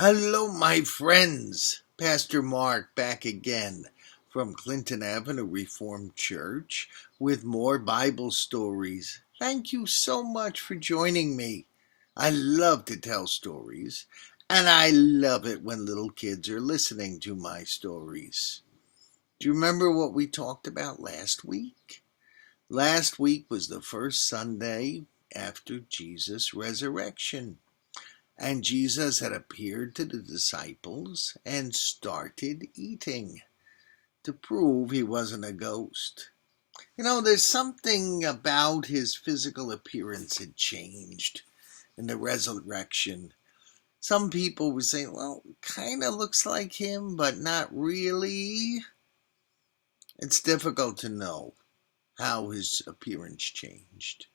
Hello, my friends. Pastor Mark back again from Clinton Avenue Reformed Church with more Bible stories. Thank you so much for joining me. I love to tell stories, and I love it when little kids are listening to my stories. Do you remember what we talked about last week? Last week was the first Sunday after Jesus' resurrection. And Jesus had appeared to the disciples and started eating to prove he wasn't a ghost. There's something about his physical appearance had changed in the resurrection. Some people were saying, well, kind of looks like him, but not really. It's difficult to know how his appearance changed.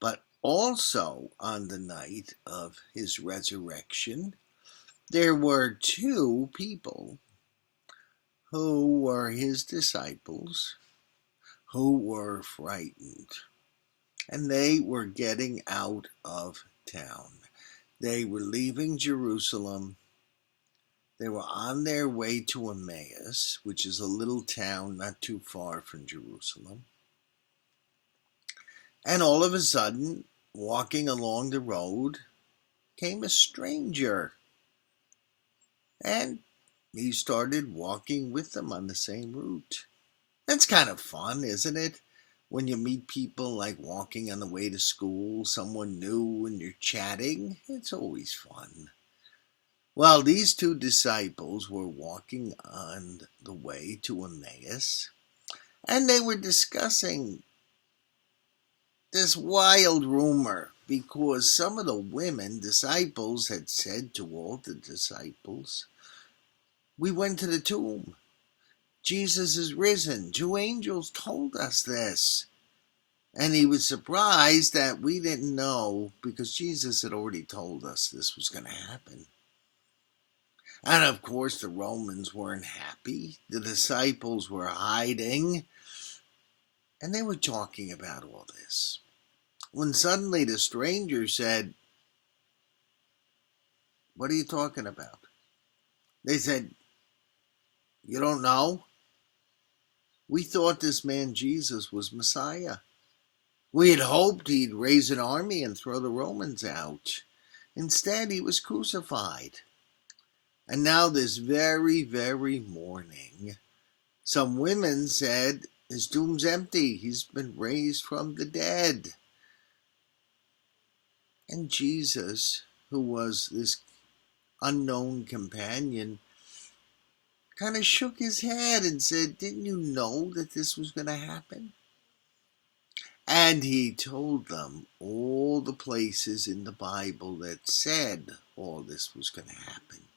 But also on the night of his resurrection, there were two people who were his disciples who were frightened, and they were getting out of town. They were leaving Jerusalem. They were on their way to Emmaus, which is a little town not too far from Jerusalem. And all of a sudden, walking along the road, came a stranger. And he started walking with them on the same route. That's kind of fun, isn't it? When you meet people like walking on the way to school, someone new, and you're chatting, it's always fun. Well, these two disciples were walking on the way to Emmaus, and they were discussing this wild rumor because some of the women disciples had said to all the disciples, "We went to the tomb. Jesus is risen. Two angels told us this." And he was surprised that we didn't know because Jesus had already told us this was going to happen. And of course, the Romans weren't happy. The disciples were hiding. And they were talking about all this. When suddenly the stranger said, "What are you talking about?" They said, "You don't know? We thought this man Jesus was Messiah. We had hoped he'd raise an army and throw the Romans out. Instead, he was crucified. And now this very morning, some women said his tomb's empty. He's been raised from the dead." And Jesus, who was this unknown companion, kind of shook his head and said, "Didn't you know that this was going to happen?" And he told them all the places in the Bible that said all this was going to happen.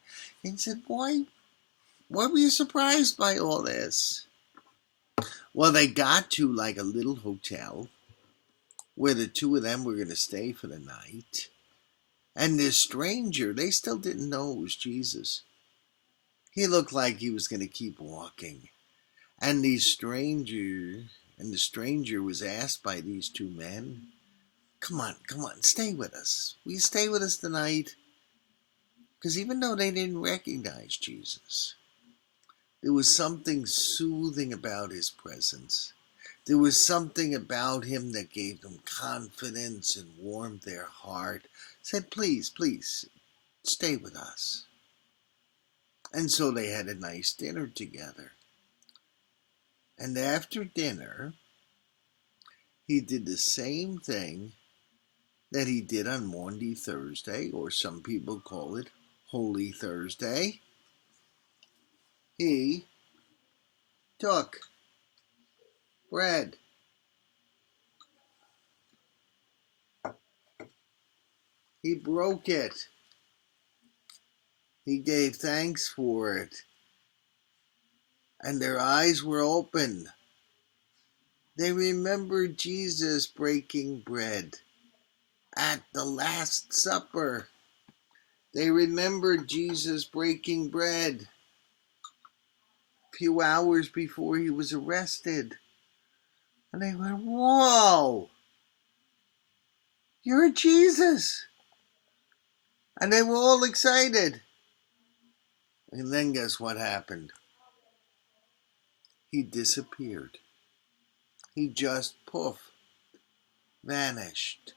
And said, why were you surprised by all this? Well, they got to like a little hotel where the two of them were going to stay for the night. And this stranger, they still didn't know it was Jesus. He looked like he was going to keep walking. And the stranger was asked by these two men, come on, stay with us. Will you stay with us tonight?" Because even though they didn't recognize Jesus, there was something soothing about his presence. There was something about him that gave them confidence and warmed their heart. Said, please, stay with us. And so they had a nice dinner together. And after dinner, he did the same thing that he did on Maundy Thursday, or some people call it Holy Thursday. He took bread, he broke it, he gave thanks for it, and their eyes were open. They remembered Jesus breaking bread at the Last Supper. They remembered Jesus breaking bread a few hours before he was arrested. And they went, "Whoa, you're Jesus." And they were all excited. And then guess what happened? He disappeared. He just poof, vanished.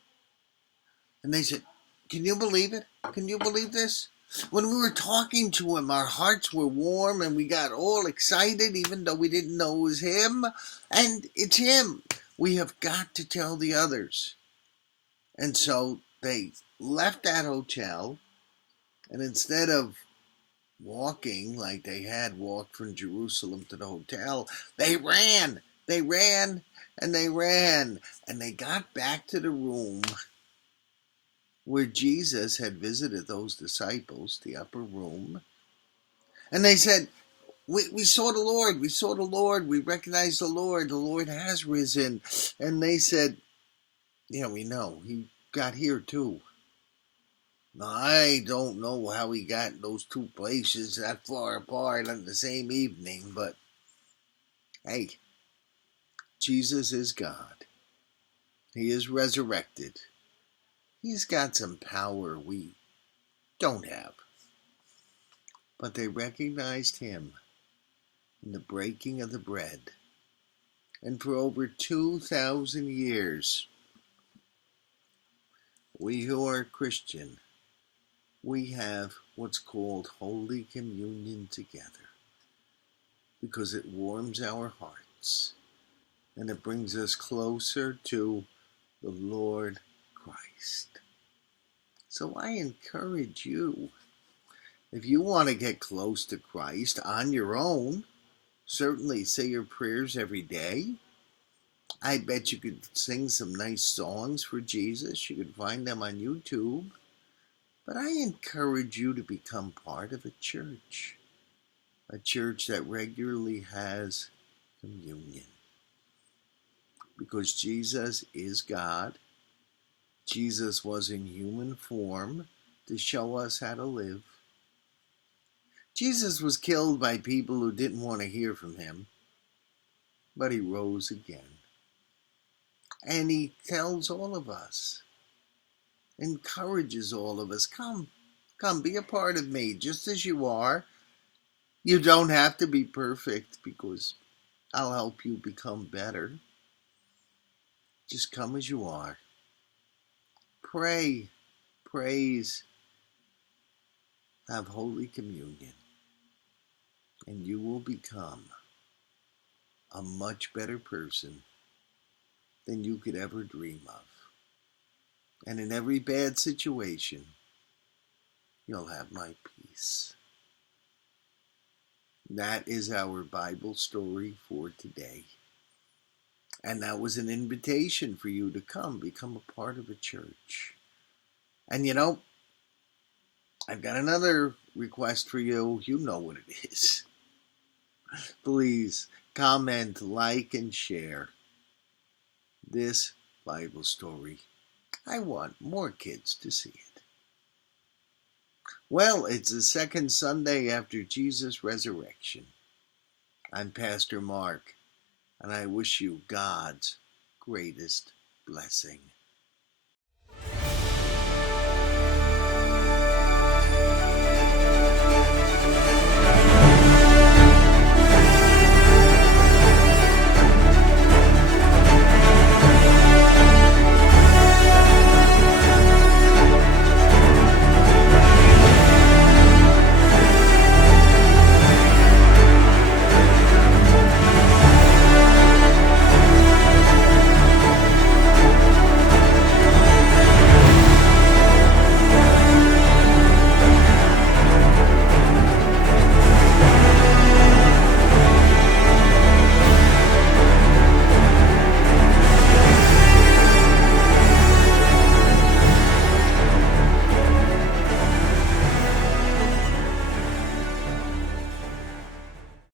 And they said, can you believe it? Can you believe this? When we were talking to him, our hearts were warm and we got all excited, even though we didn't know it was him. And it's him. We have got to tell the others. And so they left that hotel, and instead of walking like they had walked from Jerusalem to the hotel, they ran. They ran and they ran. And they got back to the room where Jesus had visited those disciples, the upper room. And they said, we saw the Lord. We saw the Lord. We recognized the Lord. The Lord has risen. And they said, yeah, we know. He got here too. Now, I don't know how he got in those two places that far apart on the same evening, but hey, Jesus is God. He is resurrected. He's got some power we don't have. But they recognized him in the breaking of the bread. And for over 2,000 years, we who are Christian, we have what's called Holy Communion together because it warms our hearts and it brings us closer to the Lord Christ. So I encourage you, if you want to get close to Christ on your own, certainly say your prayers every day. I bet you could sing some nice songs for Jesus. You could find them on YouTube. But I encourage you to become part of a church that regularly has communion. Because Jesus is God. Jesus was in human form to show us how to live. Jesus was killed by people who didn't want to hear from him, but he rose again. And he tells all of us, encourages all of us, come, be a part of me, just as you are. You don't have to be perfect because I'll help you become better. Just come as you are. Pray, praise, have Holy Communion, and you will become a much better person than you could ever dream of. And in every bad situation, you'll have my peace. That is our Bible story for today. And that was an invitation for you to come, become a part of a church. And you know, I've got another request for you. You know what it is. Please comment, like, and share this Bible story. I want more kids to see it. Well, it's the second Sunday after Jesus' resurrection. I'm Pastor Mark, and I wish you God's greatest blessing.